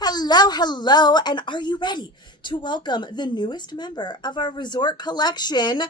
Hello, hello, and are you ready to welcome the newest member of our resort collection,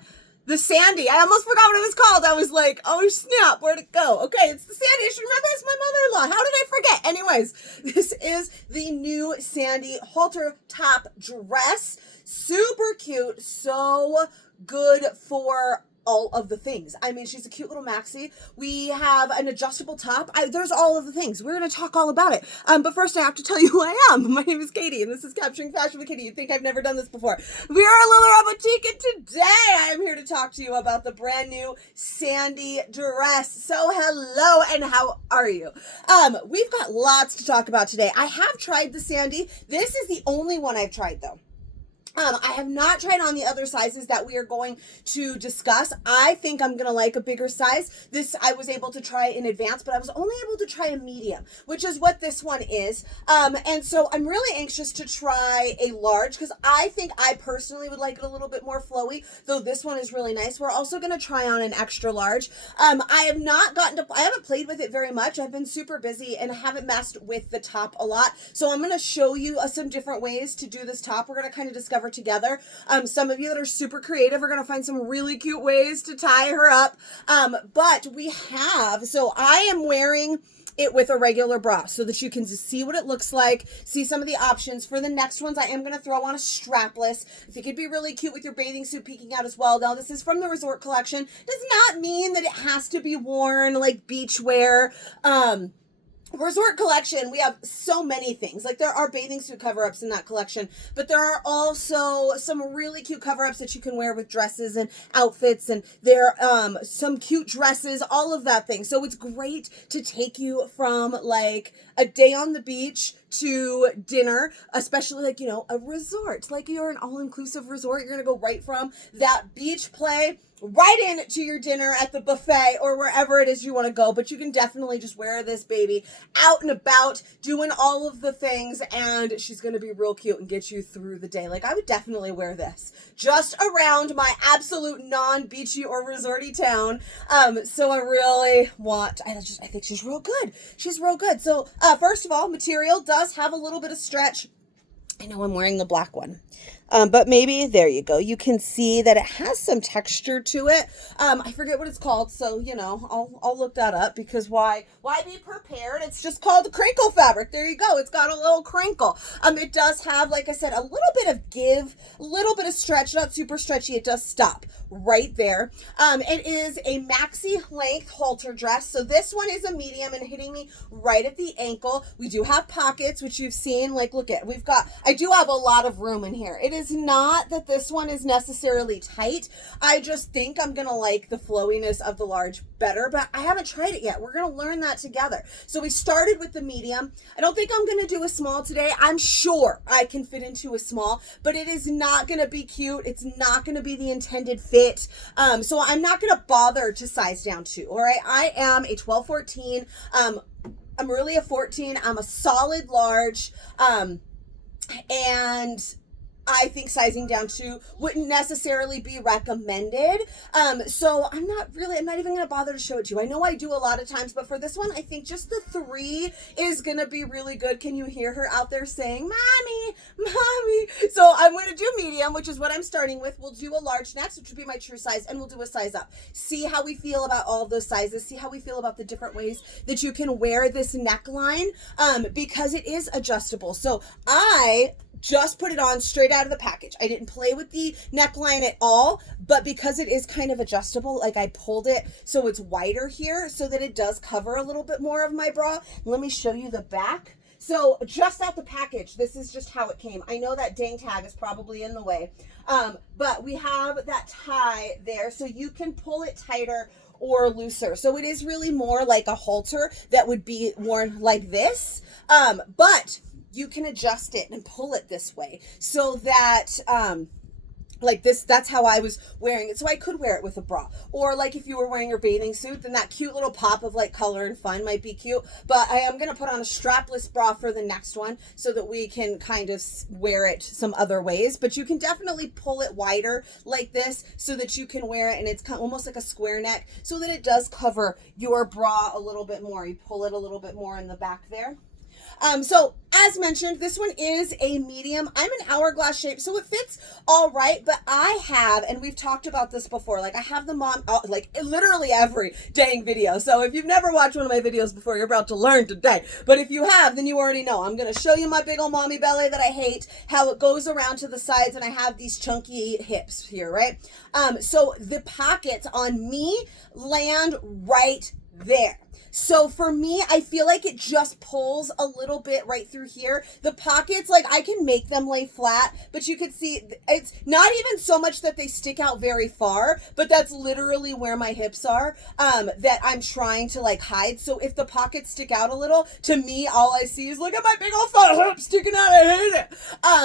the Sandy? I almost forgot what it was called. I was like, oh snap, where'd it go? Okay, it's the Sandy. I should remember it's my mother-in-law. How did I forget? Anyways, this is the new Sandy halter top dress. Super cute, so good for all of the things. I mean, she's a cute little maxi. We have an adjustable top. There's all of the things. We're going to talk all about it. But first I have to tell you who I am. My name is Katie, and this is Capturing Fashion with Katie. You'd think I've never done this before. We are a LuLaRoe boutique, and today I am here to talk to you about the brand new Sandy dress. So hello, and how are you? We've got lots to talk about today. I have tried the Sandy. This is the only one I've tried, though. I have not tried on the other sizes that we are going to discuss. I think I'm going to like a bigger size. This I was able to try in advance, but I was only able to try a medium, which is what this one is. And so I'm really anxious to try a large because I think I personally would like it a little bit more flowy, though this one is really nice. We're also going to try on an extra large. I haven't played with it very much. I've been super busy and haven't messed with the top a lot. So I'm going to show you some different ways to do this top. We're going to kind of discover together. Some of you that are super creative are going to find some really cute ways to tie her up. But so I am wearing it with a regular bra so that you can just see what it looks like, see some of the options. For the next ones, I am going to throw on a strapless. I think it'd be really cute with your bathing suit peeking out as well. Now, this is from the resort collection. Does not mean that it has to be worn like beach wear. Resort collection, we have so many things. Like there are bathing suit cover-ups in that collection, but there are also some really cute cover-ups that you can wear with dresses and outfits, and there some cute dresses, all of that thing. So it's great to take you from like a day on the beach to dinner, especially like, a resort. Like you're an all-inclusive resort. You're going to go right from that beach play right into your dinner at the buffet or wherever it is you want to go. But you can definitely just wear this baby out and about doing all of the things, and she's going to be real cute and get you through the day. Like I would definitely wear this just around my absolute non-beachy or resorty town. So I think she's real good. She's real good. So first of all, material does have a little bit of stretch. I know I'm wearing the black one. But maybe, there you go. You can see that it has some texture to it. I forget what it's called, so, I'll look that up because why be prepared? It's just called crinkle fabric. There you go. It's got a little crinkle. It does have, like I said, a little bit of give, a little bit of stretch, not super stretchy. It does stop right there. It is a maxi length halter dress. So this one is a medium and hitting me right at the ankle. We do have pockets, which you've seen. Like, look at, I do have a lot of room in here. It is not that this one is necessarily tight. I just think I'm going to like the flowiness of the large better, but I haven't tried it yet. We're going to learn that together. So we started with the medium. I don't think I'm going to do a small today. I'm sure I can fit into a small, but it is not going to be cute. It's not going to be the intended fit. So I'm not going to bother to size down too. All right. I am a 12, 14. I'm really a 14. I'm a solid large. And I think sizing down to wouldn't necessarily be recommended. So I'm not even going to bother to show it to you. I know I do a lot of times, but for this one, I think just the 3 is going to be really good. Can you hear her out there saying, mommy, mommy? So I'm going to do medium, which is what I'm starting with. We'll do a large next, which would be my true size, and we'll do a size up. See how we feel about all of those sizes. See how we feel about the different ways that you can wear this neckline, because it is adjustable. So I just put it on straight out of the package. I didn't play with the neckline at all, but because it is kind of adjustable, like I pulled it so it's wider here so that it does cover a little bit more of my bra. Let me show you the back. So just out the package, this is just how it came. I know that dang tag is probably in the way, but we have that tie there so you can pull it tighter or looser. So it is really more like a halter that would be worn like this, but you can adjust it and pull it this way so that, like this, that's how I was wearing it. So I could wear it with a bra, or like if you were wearing your bathing suit, then that cute little pop of like color and fun might be cute. But I am going to put on a strapless bra for the next one so that we can kind of wear it some other ways, but you can definitely pull it wider like this so that you can wear it. And it's kind of almost like a square neck so that it does cover your bra a little bit more. You pull it a little bit more in the back there. So as mentioned, this one is a medium. I'm an hourglass shape, so it fits all right, but I have, and we've talked about this before, like I have them on like literally every dang video. So if you've never watched one of my videos before, you're about to learn today. But if you have, then you already know. I'm going to show you my big old mommy belly that I hate, how it goes around to the sides, and I have these chunky hips here, right? So the pockets on me land right there. So for me, I feel like it just pulls a little bit right through here. The pockets, like I can make them lay flat, but you could see it's not even so much that they stick out very far, but that's literally where my hips are, that I'm trying to like hide. So if the pockets stick out a little, to me, all I see is look at my big old fat hips sticking out. I hate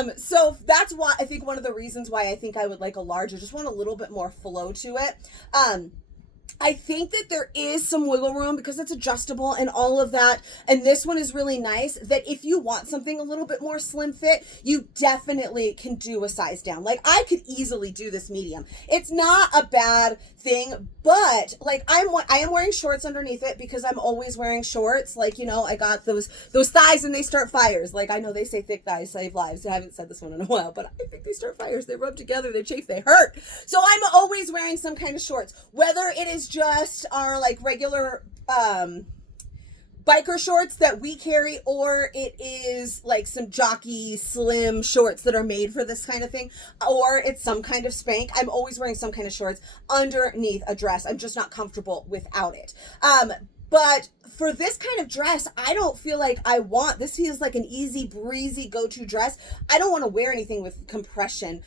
it. So that's why I think one of the reasons why I think I would like a large, I just want a little bit more flow to it. I think that there is some wiggle room because it's adjustable and all of that. And this one is really nice that if you want something a little bit more slim fit, you definitely can do a size down. Like I could easily do this medium. It's not a bad thing, but like I am wearing shorts underneath it because I'm always wearing shorts. Like, you know, I got those thighs and they start fires. Like I know they say thick thighs save lives. I haven't said this one in a while, but I think they start fires. They rub together, they chafe, they hurt. So I'm always wearing some kind of shorts, whether it is just our like regular biker shorts that we carry, or it is like some jockey slim shorts that are made for this kind of thing, or it's some kind of spank. I'm always wearing some kind of shorts underneath a dress. I'm just not comfortable without it. But for this kind of dress, I don't feel like this feels like an easy breezy go-to dress. I don't want to wear anything with compression,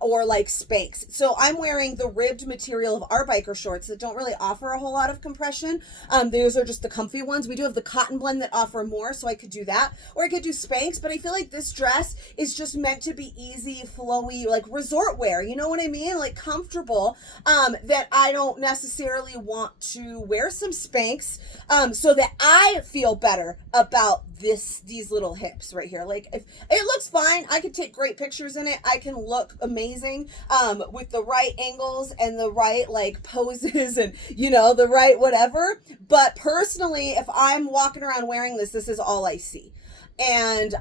or like spanks. So I'm wearing the ribbed material of our biker shorts that don't really offer a whole lot of compression. Those are just the comfy ones. We do have the cotton blend that offer more, so I could do that, or I could do spanks, but I feel like this dress is just meant to be easy, flowy, like resort wear. You know what I mean? Like comfortable, that I don't necessarily want to wear some spanks, so that I feel better about these little hips right here. Like if it looks fine, I could take great pictures in it. I can look amazing, with the right angles and the right like poses and, you know, the right whatever. But personally, if I'm walking around wearing this is all I see. And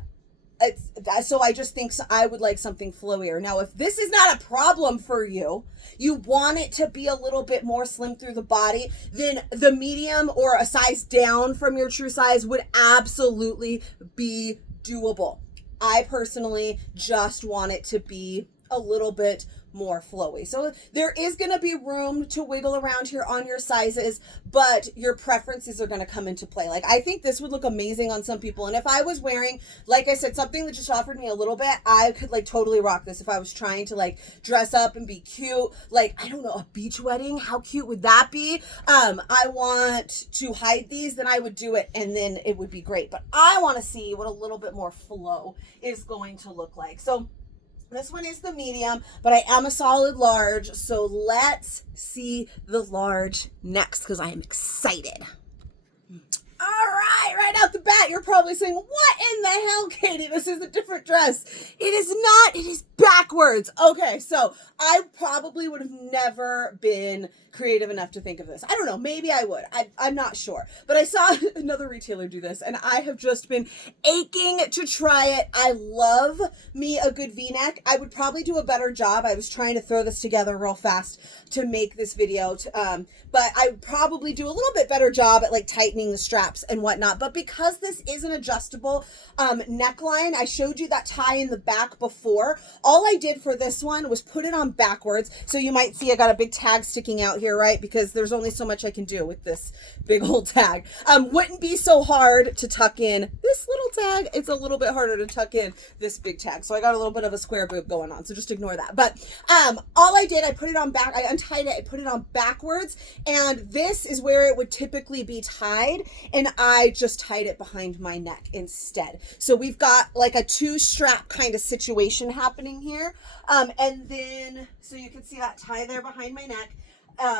so I just think I would like something flowier. Now, if this is not a problem for you, you want it to be a little bit more slim through the body, then the medium or a size down from your true size would absolutely be doable. I personally just want it to be a little bit more flowy. So there is going to be room to wiggle around here on your sizes, but your preferences are going to come into play. Like I think this would look amazing on some people. And if I was wearing, like I said, something that just offered me a little bit, I could like totally rock this. If I was trying to like dress up and be cute, like, I don't know, a beach wedding, how cute would that be? I want to hide these, then I would do it and then it would be great. But I want to see what a little bit more flow is going to look like. So this one is the medium, but I am a solid large. So let's see the large next because I am excited. All right, right out the bat, you're probably saying, what in the hell, Katie? This is a different dress. It is not, it is backwards. Okay, so I probably would have never been creative enough to think of this. I don't know, maybe I would. I'm not sure. But I saw another retailer do this, and I have just been aching to try it. I love me a good V-neck. I would probably do a better job. I was trying to throw this together real fast to make this video, but I would probably do a little bit better job at like tightening the straps and whatnot. But because this is an adjustable neckline, I showed you that tie in the back before. All I did for this one was put it on backwards. So you might see I got a big tag sticking out here, right? Because there's only so much I can do with this big old tag. Wouldn't be so hard to tuck in this little tag. It's a little bit harder to tuck in this big tag. So I got a little bit of a square boob going on. So just ignore that. But all I did, I put it on back, I untied it, I put it on backwards, and this is where it would typically be tied, and I just tied it behind my neck instead. So we've got like a two strap kind of situation happening here. And then, so you can see that tie there behind my neck,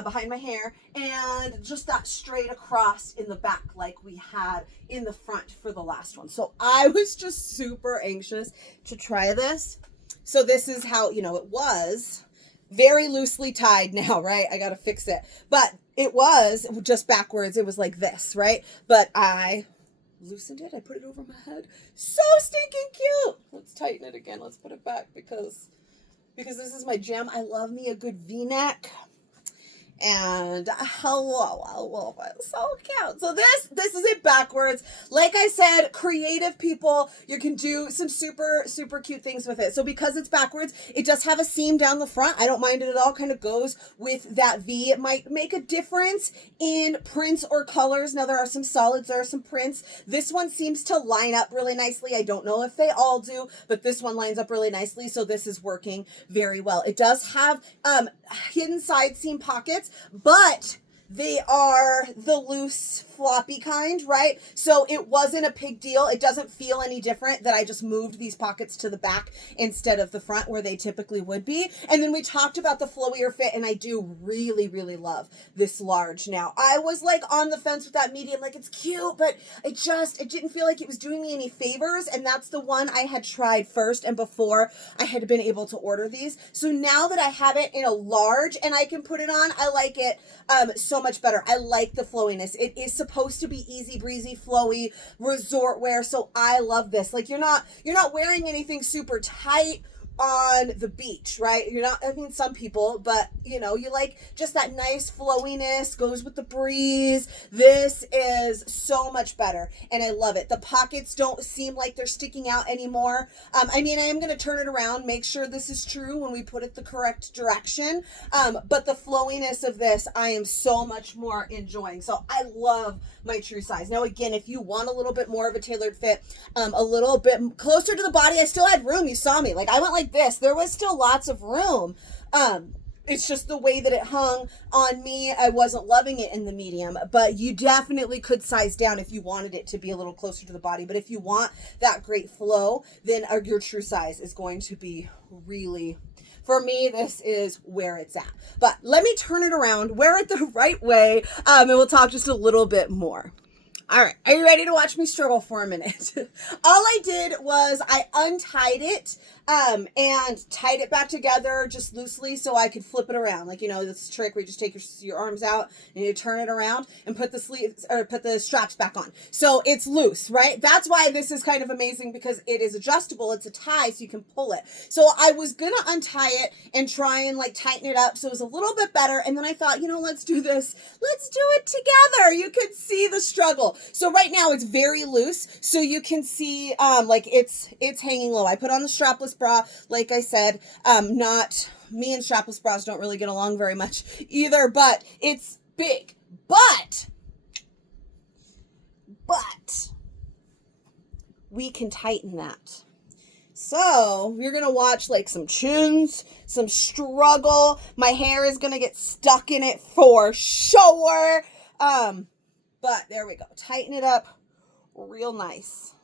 behind my hair, and just that straight across in the back like we had in the front for the last one. So I was just super anxious to try this. So this is how, you know, it was very loosely tied now, right? I got to fix it. But it was just backwards. It was like this, right? But I loosened it. I put it over my head. So stinking cute. Let's tighten it again. Let's put it back because this is my jam. I love me a good V-neck. And hello, I love it. So cute. So this is it backwards. Like I said, creative people, you can do some super, super cute things with it. So because it's backwards, it does have a seam down the front. I don't mind it at all. Kind of goes with that V. It might make a difference in prints or colors. Now there are some solids, there are some prints. This one seems to line up really nicely. I don't know if they all do, but this one lines up really nicely. So this is working very well. It does have hidden side seam pockets, but they are the loose floppy kind, right? So it wasn't a big deal. It doesn't feel any different that I just moved these pockets to the back instead of the front where they typically would be. And then we talked about the flowier fit, and I do really, really love this large now. I was like on the fence with that medium, like it's cute, but it didn't feel like it was doing me any favors. And that's the one I had tried first and before I had been able to order these. So now that I have it in a large and I can put it on, I like it so much better. I like the flowiness. It is supposed to be easy breezy, flowy resort wear. So I love this. Like you're not wearing anything super tight on the beach, right? You're not, I mean, some people, but you know, you like just that nice flowiness, goes with the breeze. This is so much better and I love it. The pockets don't seem like they're sticking out anymore. I mean, I am going to turn it around, make sure this is true when we put it the correct direction. But the flowiness of this, I am so much more enjoying. So I love my true size. Now, again, if you want a little bit more of a tailored fit, a little bit closer to the body, I still had room. You saw me, like I went like this. There was still lots of room. It's just the way that it hung on me. I wasn't loving it in the medium, but you definitely could size down if you wanted it to be a little closer to the body. But if you want that great flow, then your true size is going to be really, for me, this is where it's at. But let me turn it around, wear it the right way, and we'll talk just a little bit more. All right, are you ready to watch me struggle for a minute? All I did was I untied it and tied it back together just loosely so I could flip it around. Like, you know, this trick where you just take your arms out and you turn it around and put the sleeves or put the straps back on. So it's loose, right? That's why this is kind of amazing because it is adjustable. It's a tie so you can pull it. So I was going to untie it and try and like tighten it up so it was a little bit better. And then I thought, you know, let's do this. Let's do it together. You could see the struggle. So right now it's very loose. So you can see like it's hanging low. I put on the strapless bra, like I said, not me and strapless bras don't really get along very much either, but it's big. But we can tighten that. So you're going to watch like some chins, some struggle. My hair is going to get stuck in it for sure. But there we go. Tighten it up real nice.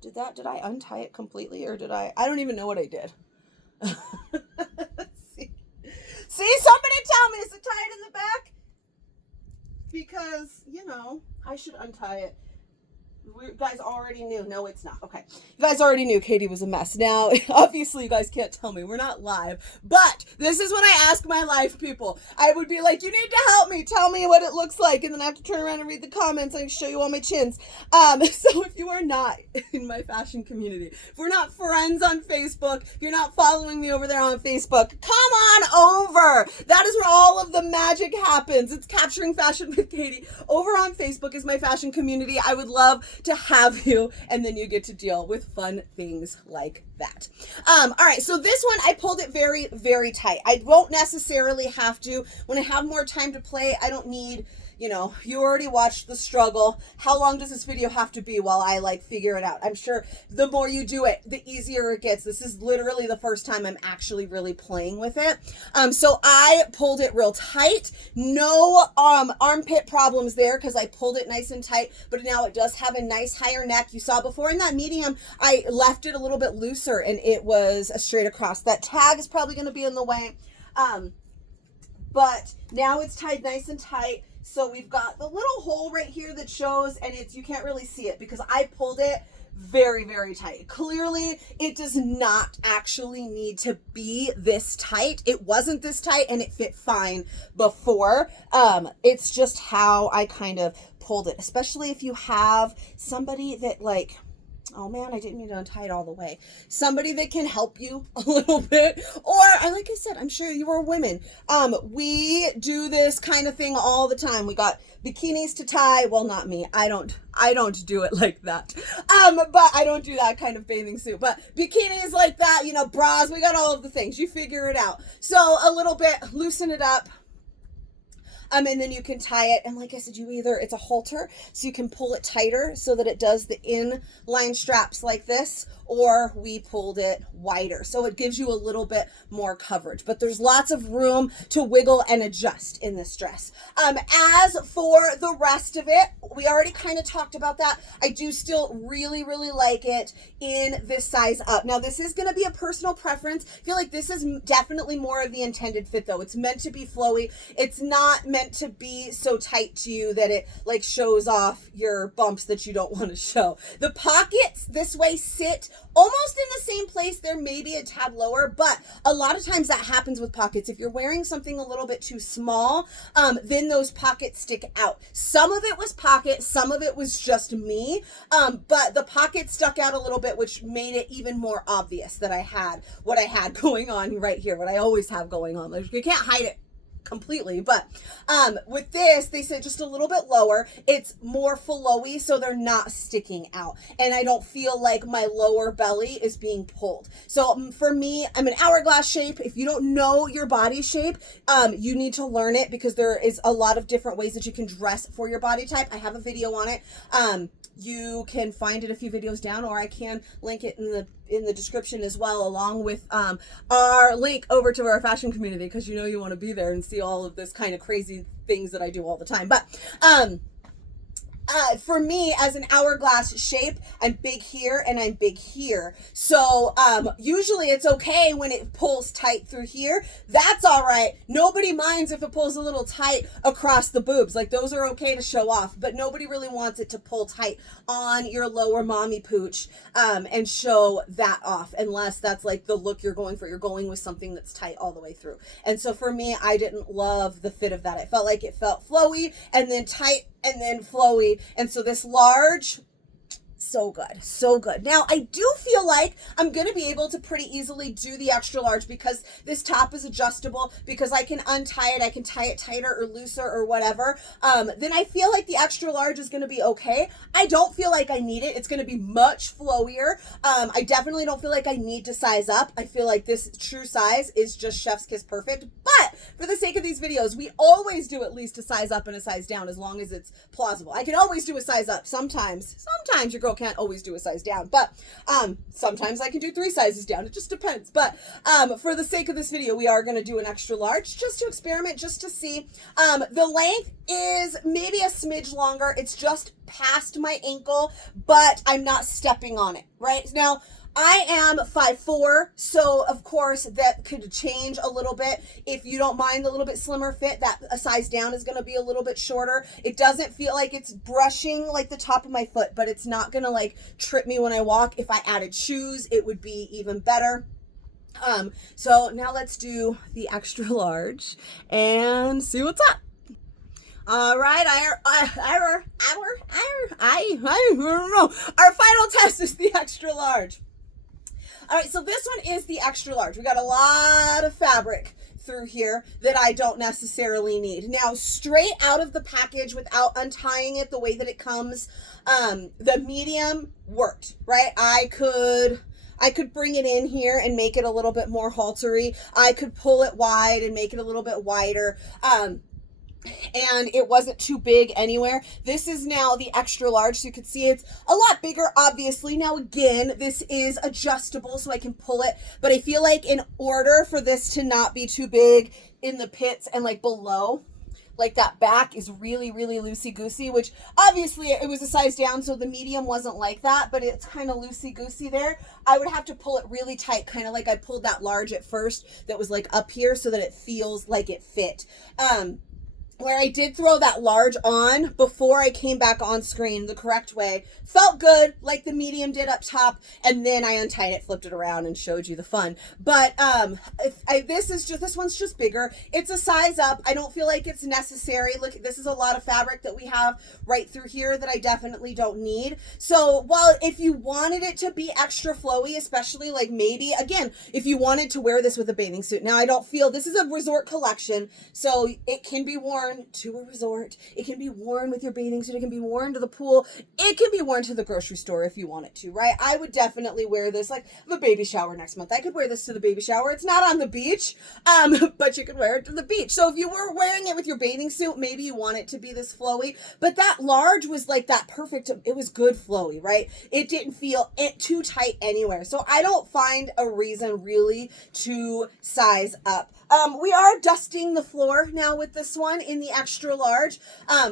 Did I untie it completely or I don't even know what I did. See, somebody tell me, is it tied in the back? Because, you know, I should untie it. You guys already knew. No, it's not. Okay. You guys already knew Katie was a mess. Now, obviously, you guys can't tell me. We're not live. But this is when I ask my live people. I would be like, you need to help me. Tell me what it looks like. And then I have to turn around and read the comments and show you all my chins. So if you are not in my fashion community, if we're not friends on Facebook, if you're not following me over there on Facebook, come on over. That is where all of the magic happens. It's Capturing Fashion with Katie. Over on Facebook is my fashion community. I would love to have you, and then you get to deal with fun things like that. All right, so this one, I pulled it very, very tight. I won't necessarily have to. When I have more time to play, I don't need, you know, you already watched the struggle. How long does this video have to be while I like figure it out? I'm sure the more you do it, the easier it gets. This is literally the first time I'm actually really playing with it. So I pulled it real tight. No armpit problems there because I pulled it nice and tight, but now it does have a nice higher neck. You saw before in that medium, I left it a little bit looser and it was a straight across. That tag is probably going to be in the way. But now it's tied nice and tight. So we've got the little hole right here that shows, and you can't really see it because I pulled it very, very tight. Clearly, it does not actually need to be this tight. It wasn't this tight and it fit fine before. It's just how I kind of pulled it, especially if you have somebody that like, oh man, I didn't mean to untie it all the way. Somebody that can help you a little bit. Or, like I said, I'm sure you are women. We do this kind of thing all the time. We got bikinis to tie. Well, not me. I don't do it like that. But I don't do that kind of bathing suit. But bikinis like that, you know, bras, we got all of the things. You figure it out. So a little bit, loosen it up. And then you can tie it. And like I said, it's a halter, so you can pull it tighter so that it does the inline straps like this, or we pulled it wider. So it gives you a little bit more coverage, but there's lots of room to wiggle and adjust in this dress. As for the rest of it, we already kind of talked about that. I do still really, really like it in this size up. Now, this is going to be a personal preference. I feel like this is definitely more of the intended fit though. It's meant to be flowy. It's not meant to be so tight to you that it like shows off your bumps that you don't want to show. The pockets this way sit almost in the same place. They're maybe a tad lower, but a lot of times that happens with pockets. If you're wearing something a little bit too small, then those pockets stick out. Some of it was pocket, some of it was just me, but the pocket stuck out a little bit, which made it even more obvious that I had what I had going on right here, what I always have going on. Like, you can't hide it completely, but with this they said just a little bit lower. It's more flowy, so they're not sticking out, and I don't feel like my lower belly is being pulled. So for me, I'm an hourglass shape. If you don't know your body shape, you need to learn it, because there is a lot of different ways that you can dress for your body type. I have a video on it. You can find it a few videos down, or I can link it in the description as well, along with our link over to our fashion community, because you know you want to be there and see all of this kind of crazy things that I do all the time. But for me, as an hourglass shape, I'm big here and I'm big here. So usually it's okay when it pulls tight through here. That's all right. Nobody minds if it pulls a little tight across the boobs. Like, those are okay to show off, but nobody really wants it to pull tight on your lower mommy pooch and show that off, unless that's like the look you're going for. You're going with something that's tight all the way through. And so for me, I didn't love the fit of that. I felt like it felt flowy and then tight and then flowy. And so this large, so good, so good. Now, I do feel like I'm going to be able to pretty easily do the extra large, because this top is adjustable, because I can untie it, I can tie it tighter or looser or whatever. Then I feel like the extra large is going to be okay. I don't feel like I need it. It's going to be much flowier. I definitely don't feel like I need to size up. I feel like this true size is just chef's kiss perfect. But for the sake of these videos, we always do at least a size up and a size down, as long as it's plausible. I can always do a size up. Sometimes your girl can't always do a size down, but sometimes I can do 3 sizes down. It just depends. But for the sake of this video, we are going to do an extra large, just to experiment, just to see. The length is maybe a smidge longer. It's just past my ankle, but I'm not stepping on it. Right now, I am 5'4", so of course that could change a little bit. If you don't mind the little bit slimmer fit, that a size down is going to be a little bit shorter. It doesn't feel like it's brushing like the top of my foot, but it's not going to like trip me when I walk. If I added shoes, it would be even better. So now let's do the extra large and see what's up. All right, I don't know. Our final test is the extra large. All right, so this one is the extra large. We got a lot of fabric through here that I don't necessarily need. Now, straight out of the package, without untying it the way that it comes, the medium worked, right? I could bring it in here and make it a little bit more haltery. I could pull it wide and make it a little bit wider. And it wasn't too big anywhere. This is now the extra large, so you can see it's a lot bigger, obviously. Now, again, this is adjustable, so I can pull it, but I feel like in order for this to not be too big in the pits and like below, like that back is really, really loosey-goosey, which obviously it was a size down, so the medium wasn't like that, but it's kind of loosey-goosey there. I would have to pull it really tight, kind of like I pulled that large at first that was like up here, so that it feels like it fit. where I did throw that large on before I came back on screen the correct way. Felt good, like the medium did up top, and then I untied it, flipped it around, and showed you the fun. But this one's just bigger. It's a size up. I don't feel like it's necessary. Look, this is a lot of fabric that we have right through here that I definitely don't need. So while if you wanted it to be extra flowy, especially like maybe, again, if you wanted to wear this with a bathing suit. Now I don't feel, this is a resort collection, so it can be worn to a resort. It can be worn with your bathing suit. It can be worn to the pool. It can be worn to the grocery store if you want it to, right? I would definitely wear this, like, I have a baby shower next month. I could wear this to the baby shower. It's not on the beach, but you could wear it to the beach. So if you were wearing it with your bathing suit, maybe you want it to be this flowy, but that large was like that perfect, it was good flowy, right? It didn't feel too tight anywhere. So I don't find a reason really to size up. We are dusting the floor now with this one in the extra large,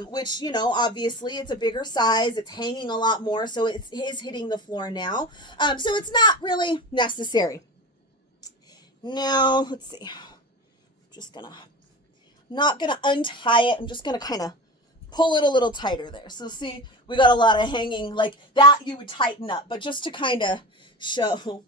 which, you know, obviously it's a bigger size. It's hanging a lot more, so it is hitting the floor now. So it's not really necessary. Now, let's see. Not gonna untie it. I'm just gonna kind of pull it a little tighter there. So see, we got a lot of hanging like that. You would tighten up, but just to kind of show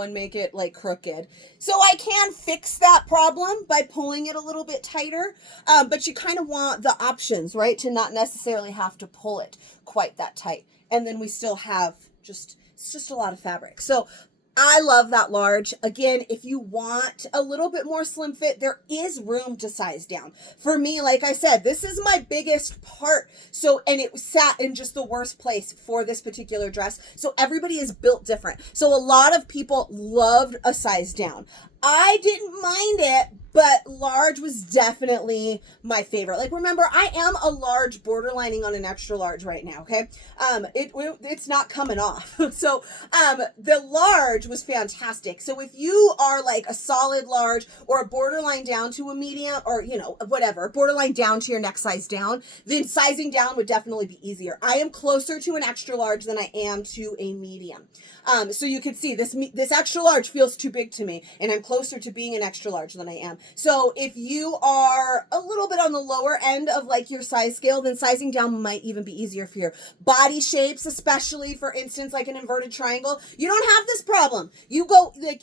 and make it like crooked. So I can fix that problem by pulling it a little bit tighter, but you kind of want the options, right? To not necessarily have to pull it quite that tight. And then we still have it's just a lot of fabric. So I love that large. Again, if you want a little bit more slim fit, there is room to size down. For me, like I said, this is my biggest part. So, and it sat in just the worst place for this particular dress. So everybody is built different. So a lot of people loved a size down. I didn't mind it, but large was definitely my favorite. Like, remember, I am a large borderlining on an extra large right now, okay? It's not coming off. So the large was fantastic. So if you are like a solid large or a borderline down to a medium or, you know, whatever, borderline down to your neck size down, then sizing down would definitely be easier. I am closer to an extra large than I am to a medium. So you can see this extra large feels too big to me, and I'm closer to being an extra large than I am. So if you are a little bit on the lower end of like your size scale, then sizing down might even be easier for your body shapes, especially for instance, like an inverted triangle. You don't have this problem. You go like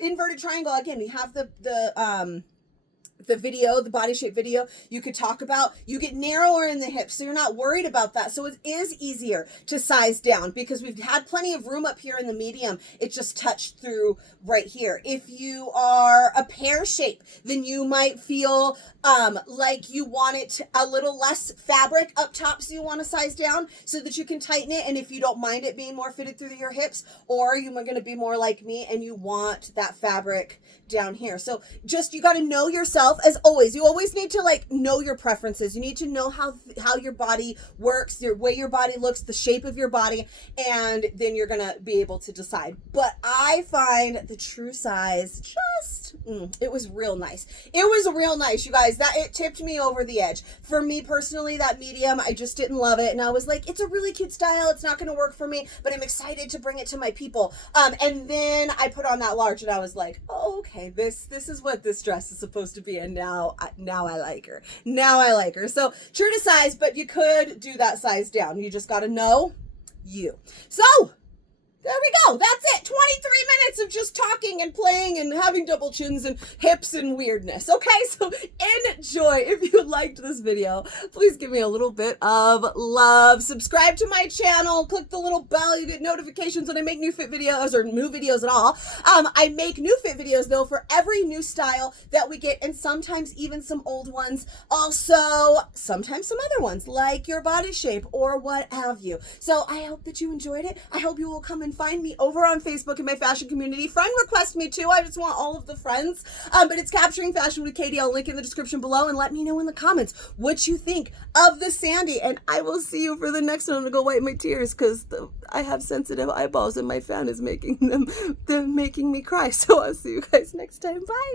inverted triangle, again, we have the video, the body shape video you could talk about. You get narrower in the hips, so you're not worried about that. So it is easier to size down because we've had plenty of room up here in the medium. It just touched through right here. If you are a pear shape, then you might feel like you want it a little less fabric up top, so you want to size down so that you can tighten it. And if you don't mind it being more fitted through your hips, or you are going to be more like me and you want that fabric down here. So just, you got to know yourself. As always, you always need to like know your preferences. You need to know how your body works, the way your body looks, the shape of your body, and then you're going to be able to decide. But I find the true size it was real nice. It was real nice, you guys. That it tipped me over the edge. For me personally, that medium, I just didn't love it. And I was like, it's a really cute style. It's not going to work for me, but I'm excited to bring it to my people. And then I put on that large and I was like, oh, okay, this is what this dress is supposed to be. And now I like her. Now I like her. So true to size, but you could do that size down. You just got to know you. So there we go. That's it. 23 minutes of just talking and playing and having double chins and hips and weirdness. Okay, so enjoy. If you liked this video, please give me a little bit of love. Subscribe to my channel. Click the little bell. You get notifications when I make new fit videos or new videos at all. I make new fit videos, though, for every new style that we get, and sometimes even some old ones. Also, sometimes some other ones, like your body shape or what have you. So I hope that you enjoyed it. I hope you will come and find me over on Facebook in my fashion community. Friend request me too. I just want all of the friends. But it's Capturing Fashion with Katie. I'll link in the description below, and let me know in the comments what you think of the Sandy. And I will see you for the next one. I'm gonna go wipe my tears because I have sensitive eyeballs and my fan is making me cry. So I'll see you guys next time. Bye.